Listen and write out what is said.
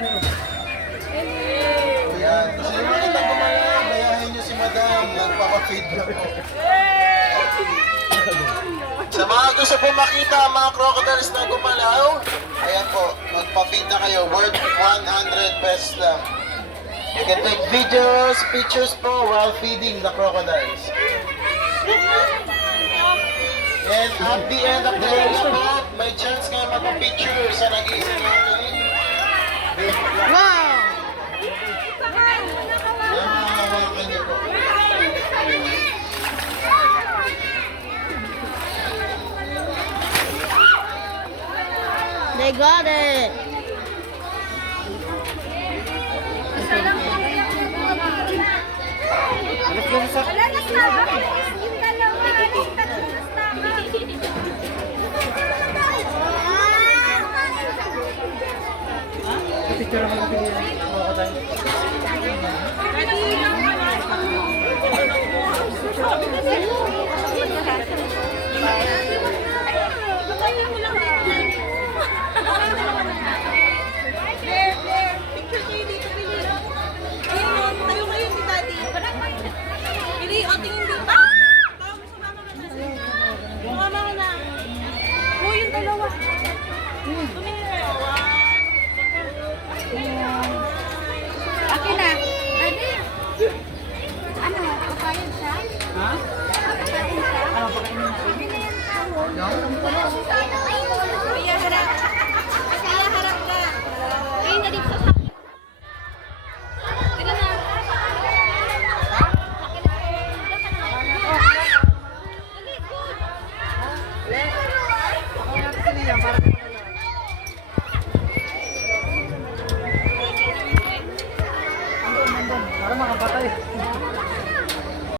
Ayan. Gusto nyo makita gumalaw, gayahin nyo si Madam. Nagpapafeed na po. Sa mga gusto po makita ang mga crocodiles na gumalaw, ayan po, magpa-feed na kayo. Worth 100 pesos lang. You can take videos, pictures po while feeding the crocodiles. And at the end of the area po, may chance kayo magpa-picture sa nag-iisip natin. Wow! Hawakan niyo po. They got it! Picture naman natin yung crocodile. Akin na. Adi. Ano? Papayag siya? Ha? Papayag siya? Ano, pakainin natin? Kuya, harap. Kuya, harap ka. Kuya, na dito sa Tira na. Dali, good. Para makapatay.